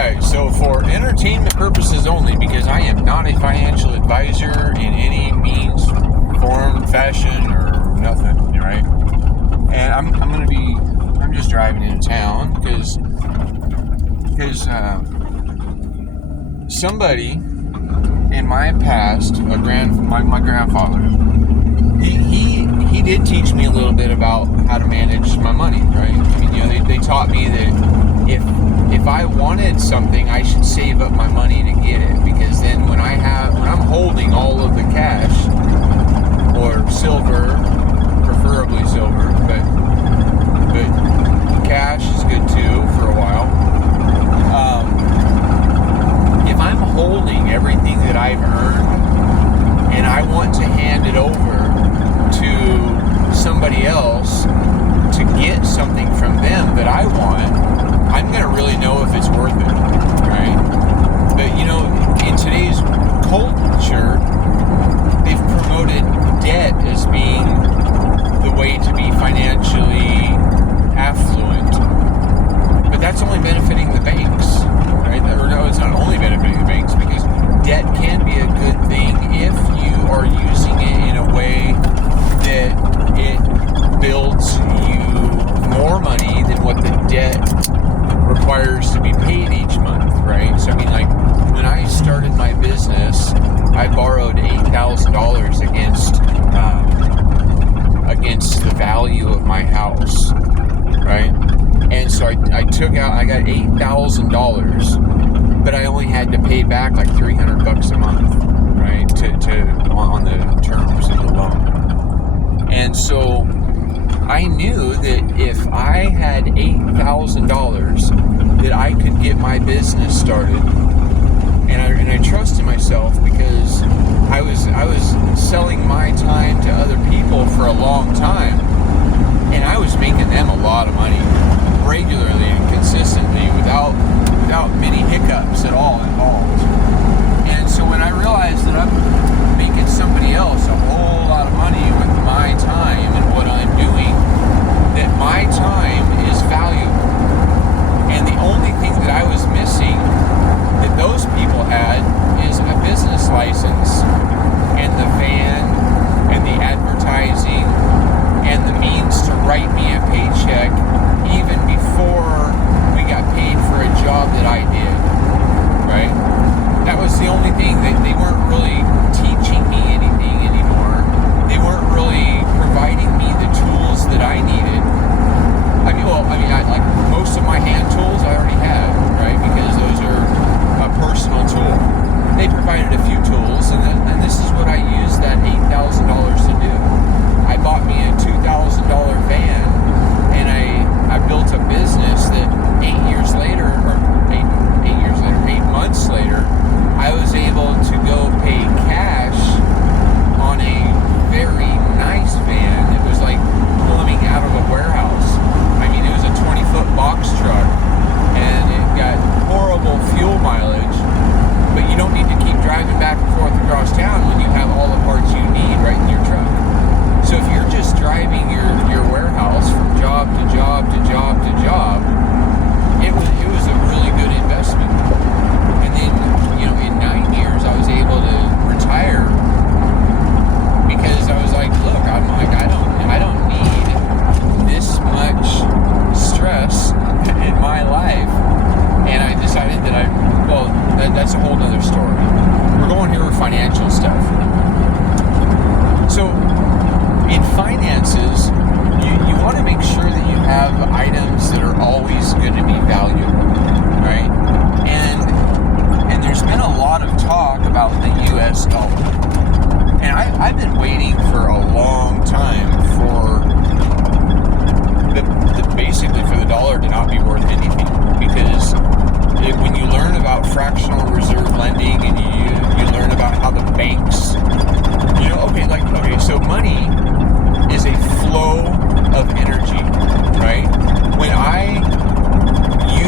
Alright, so for entertainment purposes only, because I am not a financial advisor in any means, form, fashion, or nothing, right? And I'm just driving into town because somebody in my past, my grandfather, he did teach me a little bit about how to manage my money, right? I mean, they taught me that if I wanted something, I should save up my money to get it, because then when I'm holding all of the cash or silver, preferably silver, but cash is good too for a while. If I'm holding everything that I've earned and I want to hand it over to somebody else to get something from them that I want, I'm going to really know if it's worth it, right? But, in today's culture, they've promoted debt as being the way to be financially affluent. But that's only benefiting the banks, right? Or no, it's not only benefiting the banks, because debt can be a good thing if you are using it in a way that it builds you more money than what the debt requires to be paid each month, right? So, when I started my business, I borrowed $8,000 against the value of my house, right? And so I got $8,000, but I only had to pay back like $300 a month, right? On the terms of the loan. And so I knew that if I had $8,000 that I could get my business started, and I trusted myself because I was selling my time to other people for a long time, and I was making them a lot of money regularly and consistently without many hiccups at all involved. And so when I realized that I'm making somebody else a whole lot of money with my time and what I'm doing, that my time is valuable. And the only thing that I was missing that those people had is a business license and the van and the advertising and the means to write me a paycheck even before we got paid for a job that I did, right? That was the only thing. They weren't really teaching me anything anymore. They weren't really providing me the tools that I needed. Most of my hand tools I already had, right? Because those are a personal tool. They provided a few tools, and this is what I used that $8,000 to do. I bought me a $2,000 van, and I built a business that 8 months later, I was able to go pay cash on a very nice van. It was like coming out of a warehouse. It was a 20-foot box truck, and it got horrible fuel mileage, but you don't need to keep driving back and forth across town when you have all the parts you need right in your truck. So if you're just driving your warehouse from job to job to job to job, it was a really good investment. And then, in 9 years, I was able to retire because I was like, look, I don't need this much stress in my life. And I decided that that's a whole nother story. We're going here with financial stuff. So in finances, you want to make sure that you have items that are always going to be valuable, right? And there's been a lot of talk about the US dollar. And I've been waiting for a long time for basically for the dollar to not be worth anything, because when you learn about fractional reserve lending and you learn about how the banks, so money is a flow of energy, right? When I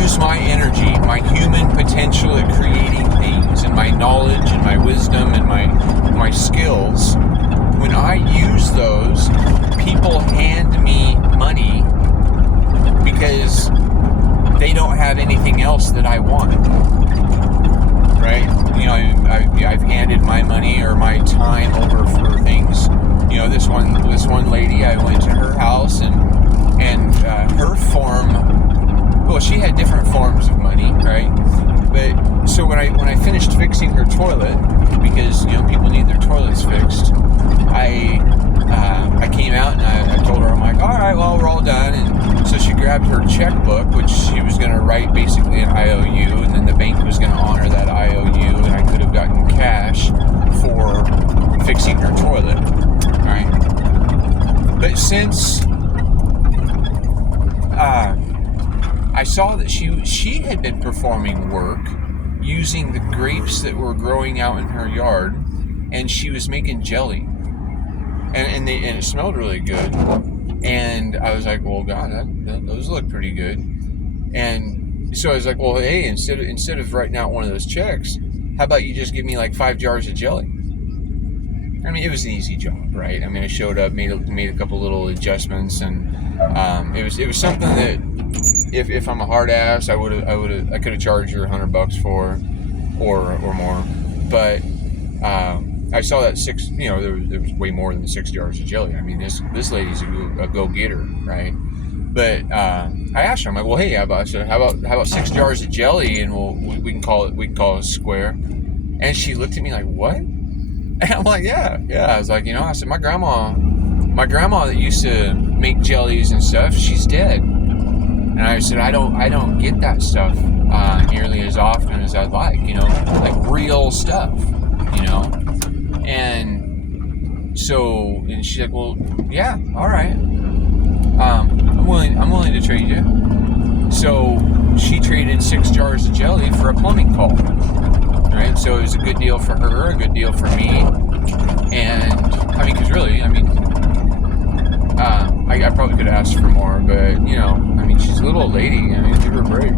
use my energy, my human potential at creating things, and my knowledge and my wisdom and my skills, when I use those, people hand me money because they don't have anything else that I want, right? You know, I've handed my money or my time over for things. You know, this one lady, I went to her house and her form, well, she had different forms of money, right? But so when I finished fixing her toilet, because, you know, people need their toilets fixed, I came out and I told her, I'm like, all right, well, we're all done. And so she grabbed her checkbook, which she was going to write basically an IOU, and then the bank was going to honor that IOU, and I could have gotten cash for fixing her toilet, right? But since I saw that she had been performing work using the grapes that were growing out in her yard, and she was making jelly, and it smelled really good. And I was like, well, God, those look pretty good. And so I was like, well, hey, instead of writing out one of those checks, how about you just give me like 5 jars of jelly? I mean, it was an easy job, right? I mean, I showed up, made a couple little adjustments, and it was something that if I'm a hard ass, I could have charged her $100 for, or more. But I saw that there was way more than 6 jars of jelly. I mean, this lady's a go-getter, right? But I asked her, I'm like, well, hey, how about 6 jars of jelly, and we can call it square. And she looked at me like, what? And I'm like, yeah. I was like, I said, my grandma that used to make jellies and stuff, she's dead. And I said, I don't get that stuff nearly as often as I'd like, like real stuff, And so, and she's like, well, yeah, all right. I'm willing to trade you. So she traded 6 jars of jelly for a plumbing call. Right, so it was a good deal for her, a good deal for me, and I mean, because really, I probably could have asked for more, but she's a little old lady. Give her a break.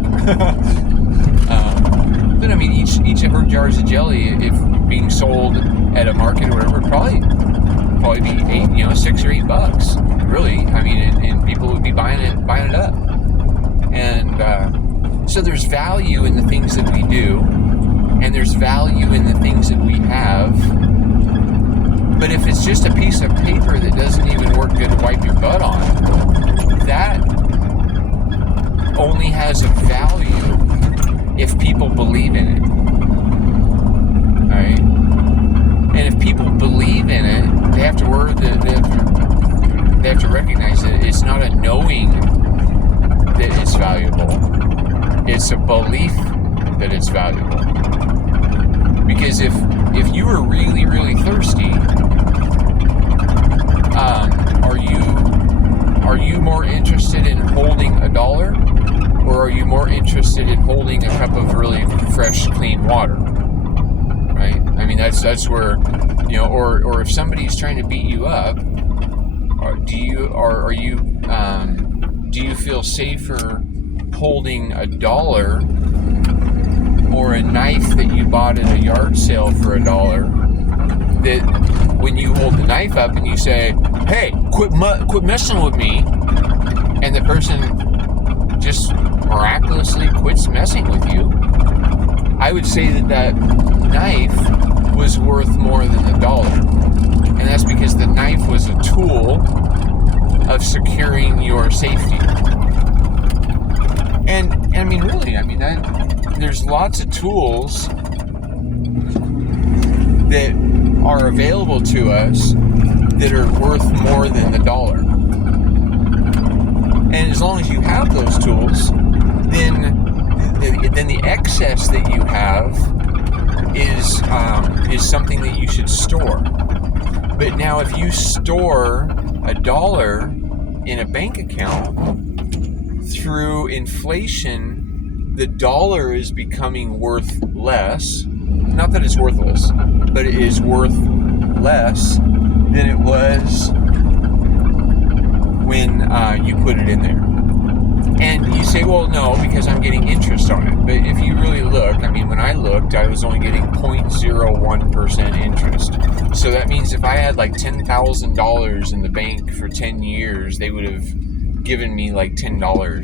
But I mean, each of her jars of jelly, if being sold at a market or whatever, probably be $6 or $8. Really, and people would be buying it up, and so there's value in the things that we do. And there's value in the things that we have. But if it's just a piece of paper that doesn't even work good to wipe your butt on, that only has a value if people believe in it. Alright? And if people believe in it, they have to recognize that it's not a knowing that it's valuable. It's a belief that it's valuable. Because if you were really, really thirsty, are you more interested in holding $1, or are you more interested in holding a cup of really fresh, clean water? Right? That's where, or if somebody's trying to beat you up, do you feel safer holding $1? Or a knife that you bought at a yard sale for $1, that when you hold the knife up and you say, hey, quit messing with me, and the person just miraculously quits messing with you, I would say that knife was worth more than $1. And that's because the knife was a tool of securing your safety. And there's lots of tools that are available to us that are worth more than $1. And as long as you have those tools, then the excess that you have is something that you should store. But now if you store $1 in a bank account, through inflation, the dollar is becoming worth less. Not that it's worthless, but it is worth less than it was when you put it in there. And you say, well, no, because I'm getting interest on it. But if you really look, when I looked, I was only getting 0.01% interest. So that means if I had like $10,000 in the bank for 10 years, they would have given me like $10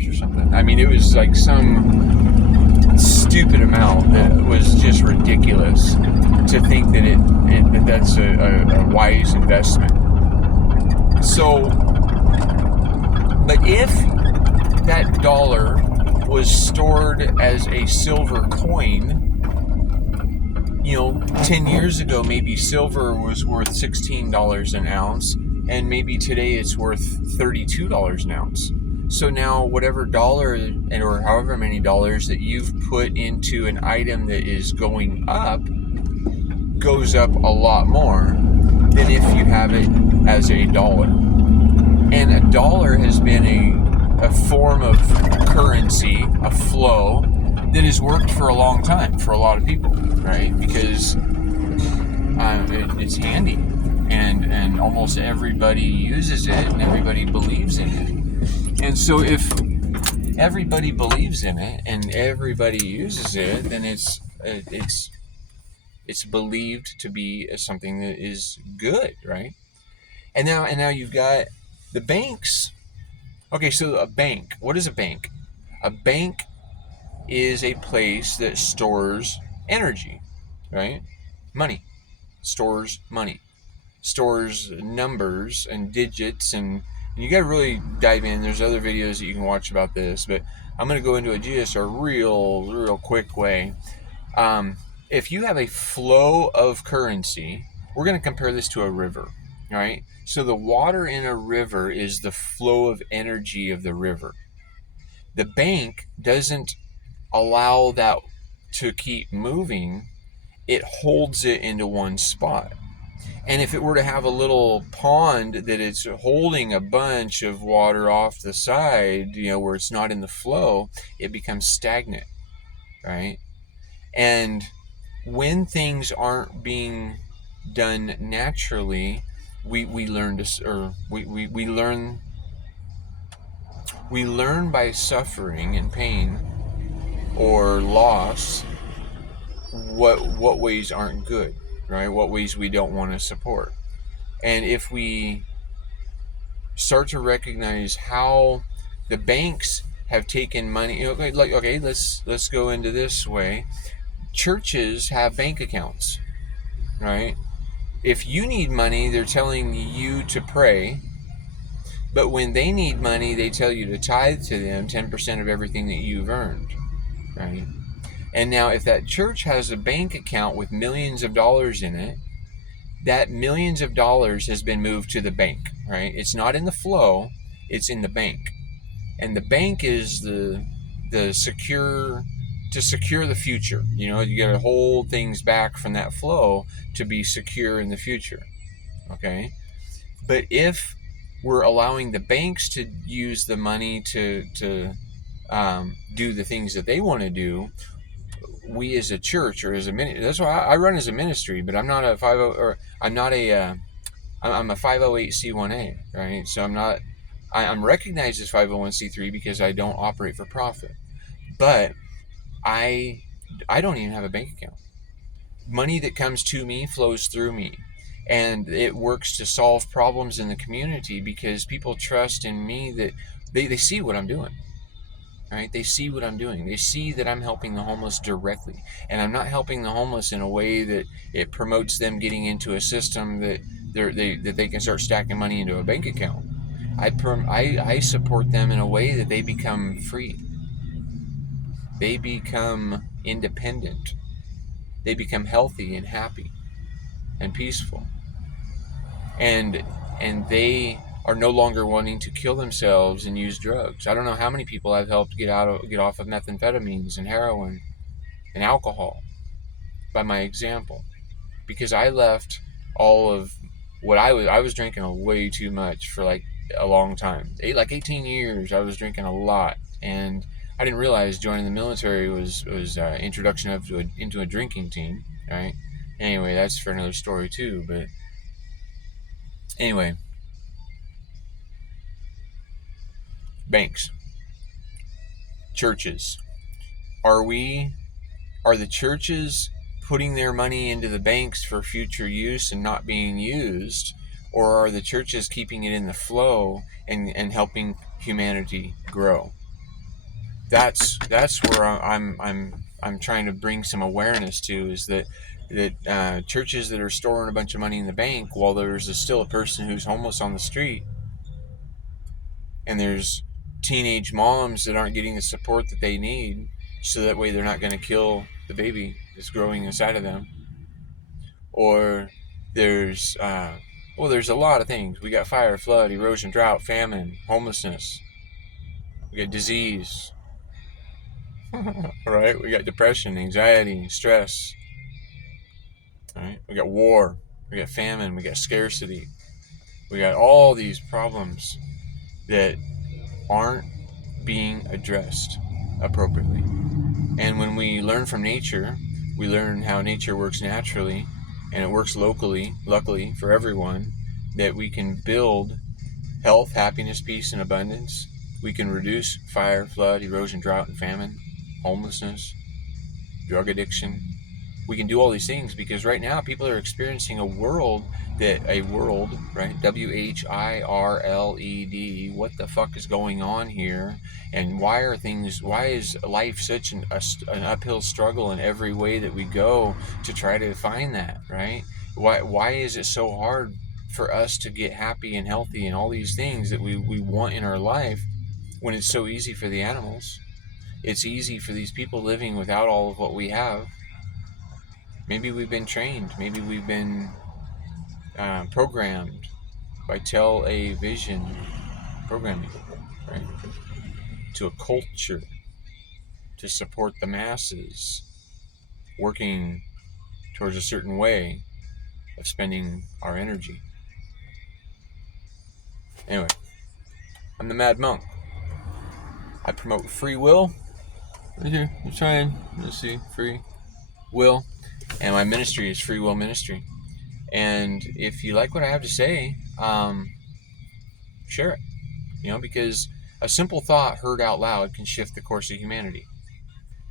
or something. I mean, it was like some stupid amount that was just ridiculous to think that that's a wise investment. So, but if that dollar was stored as a silver coin, 10 years ago, maybe silver was worth $16 an ounce, and maybe today it's worth $32 an ounce. So now whatever dollar or however many dollars that you've put into an item that is going up goes up a lot more than if you have it as a dollar. And a dollar has been a form of currency, a flow, that has worked for a long time for a lot of people, right? Because it's handy, and almost everybody uses it, and everybody believes in it. And so if everybody believes in it and everybody uses it, then it's believed to be something that is good, right? And now you've got the banks. Okay, so a bank. What is a bank? A bank is a place that stores energy, right? Money. Stores money. Stores numbers and digits, and you got to really dive in. There's other videos that you can watch about this, but I'm going to go into it just a real quick way. If you have a flow of currency, we're going to compare this to a river, right? So the water in a river is the flow of energy of the river. The bank doesn't allow that to keep moving. It holds it into one spot. And if it were to have a little pond that it's holding a bunch of water off the side, where it's not in the flow, it becomes stagnant, right? And when things aren't being done naturally, we learn to, or we learn by suffering and pain or loss what ways aren't good, right? What ways we don't want to support. And if we start to recognize how the banks have taken money, let's go into this way. Churches have bank accounts, right? If you need money, they're telling you to pray, but when they need money, they tell you to tithe to them 10% of everything that you've earned, right? And now if that church has a bank account with millions of dollars in it, that millions of dollars has been moved to the bank, right? It's not in the flow, it's in the bank. And the bank is the secure, to secure the future. You got to hold things back from that flow to be secure in the future, okay? But if we're allowing the banks to use the money to do the things that they want to do, we as a church or as a ministry, that's why I run as a ministry, but I'm not a 50, or I'm not a I'm a 508c1a, right? So I'm recognized as 501c3 because I don't operate for profit, but I don't even have a bank account. Money that comes to me flows through me, and it works to solve problems in the community because people trust in me, that they see what I'm doing. Right? They see what I'm doing. They see that I'm helping the homeless directly. And I'm not helping the homeless in a way that it promotes them getting into a system that they can start stacking money into a bank account. I support them in a way that they become free. They become independent. They become healthy and happy and peaceful. And they are no longer wanting to kill themselves and use drugs. I don't know how many people I've helped get off of methamphetamines and heroin and alcohol by my example, because I left all of what I was drinking way too much for like a long time. 18 years I was drinking a lot, and I didn't realize joining the military was introduction into a drinking team, right? Anyway, that's for another story too, but anyway, banks, churches. Are the churches putting their money into the banks for future use and not being used, or are the churches keeping it in the flow and helping humanity grow. That's where I'm trying to bring some awareness to, is that churches that are storing a bunch of money in the bank while there's still a person who's homeless on the street, and there's teenage moms that aren't getting the support that they need, so that way they're not going to kill the baby that's growing inside of them. Or there's there's a lot of things. We got fire, flood, erosion, drought, famine, homelessness. We got disease. Right? We got depression, anxiety, stress. Right? We got war. We got famine. We got scarcity. We got all these problems that aren't being addressed appropriately. And when we learn from nature, we learn how nature works naturally, and it works locally, luckily for everyone, that we can build health, happiness, peace, and abundance. We can reduce fire, flood, erosion, drought, and famine, homelessness, drug addiction. We can do all these things because right now people are experiencing a world, right? WHIRLED. What the fuck is going on here? And why is life such an uphill struggle in every way that we go to try to find that, right? Why is it so hard for us to get happy and healthy and all these things that we want in our life, when it's so easy for the animals? It's easy for these people living without all of what we have. Maybe we've been trained. Maybe we've been programmed by television programming, right? To a culture to support the masses, working towards a certain way of spending our energy. Anyway, I'm the Mad Monk. I promote free will. Right here, I'm trying. Let's see, free will. And my ministry is Free Will Ministry. And if you like what I have to say, share it. Because a simple thought heard out loud can shift the course of humanity.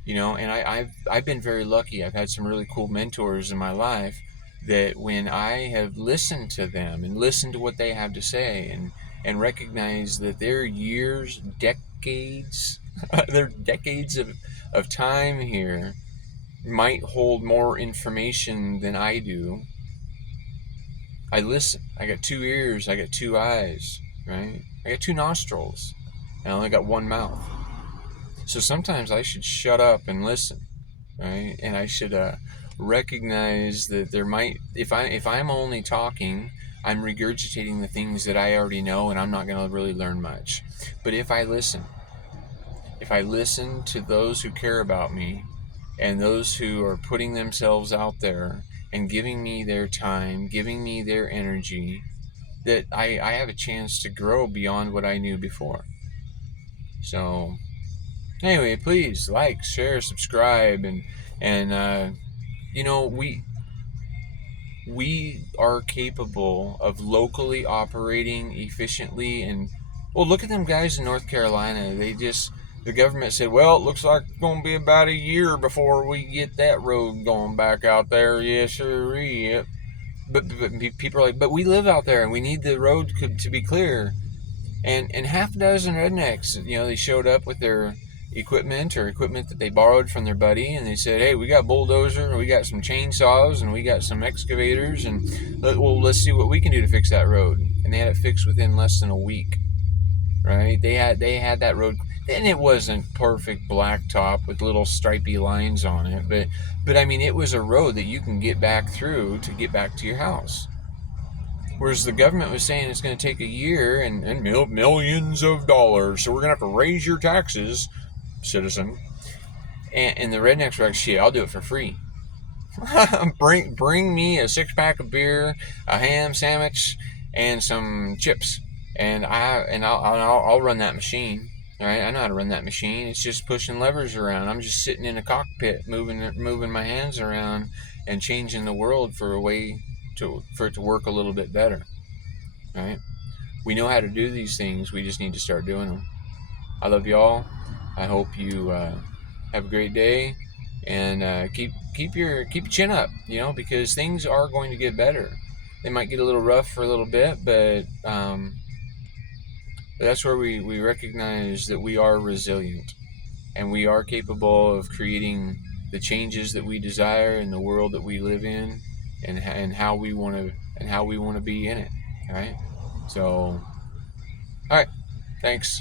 And I've been very lucky. I've had some really cool mentors in my life that when I have listened to them and listened to what they have to say, and recognize that their years, decades, their decades of time here might hold more information than I do, I listen. I got 2 ears, I got 2 eyes, right? I got 2 nostrils, and I only got 1 mouth. So sometimes I should shut up and listen, right? And I should recognize that there might, if I'm only talking, I'm regurgitating the things that I already know, and I'm not going to really learn much. But if I listen to those who care about me, and those who are putting themselves out there and giving me their time, giving me their energy, that I have a chance to grow beyond what I knew before. So anyway, please like, share, subscribe, and we are capable of locally operating efficiently. And well, look at them guys in North Carolina. The government said, well, it looks like it's going to be about a year before we get that road going back out there. Yes, sir. Yeah. But people are like, but we live out there and we need the road to be clear. And half a dozen rednecks, they showed up with their equipment that they borrowed from their buddy, and they said, hey, we got bulldozer, and we got some chainsaws, and we got some excavators, and let's see what we can do to fix that road. And they had it fixed within less than a week, right? They had that road, and it wasn't perfect blacktop with little stripy lines on it, but I mean, it was a road that you can get back through to get back to your house. Whereas the government was saying it's going to take a year and millions of dollars, so we're going to have to raise your taxes, citizen. And the rednecks were like, shit, I'll do it for free. bring me a 6-pack of beer, a ham sandwich, and some chips, and I'll run that machine. All right, I know how to run that machine. It's just pushing levers around. I'm just sitting in a cockpit, moving my hands around, and changing the world for it to work a little bit better. Right? We know how to do these things. We just need to start doing them. I love y'all. I hope you have a great day, and keep your chin up. Because things are going to get better. They might get a little rough for a little bit, but That's where we recognize that we are resilient and we are capable of creating the changes that we desire in the world that we live in, and how we want to be in it. All right. So, all right. Thanks.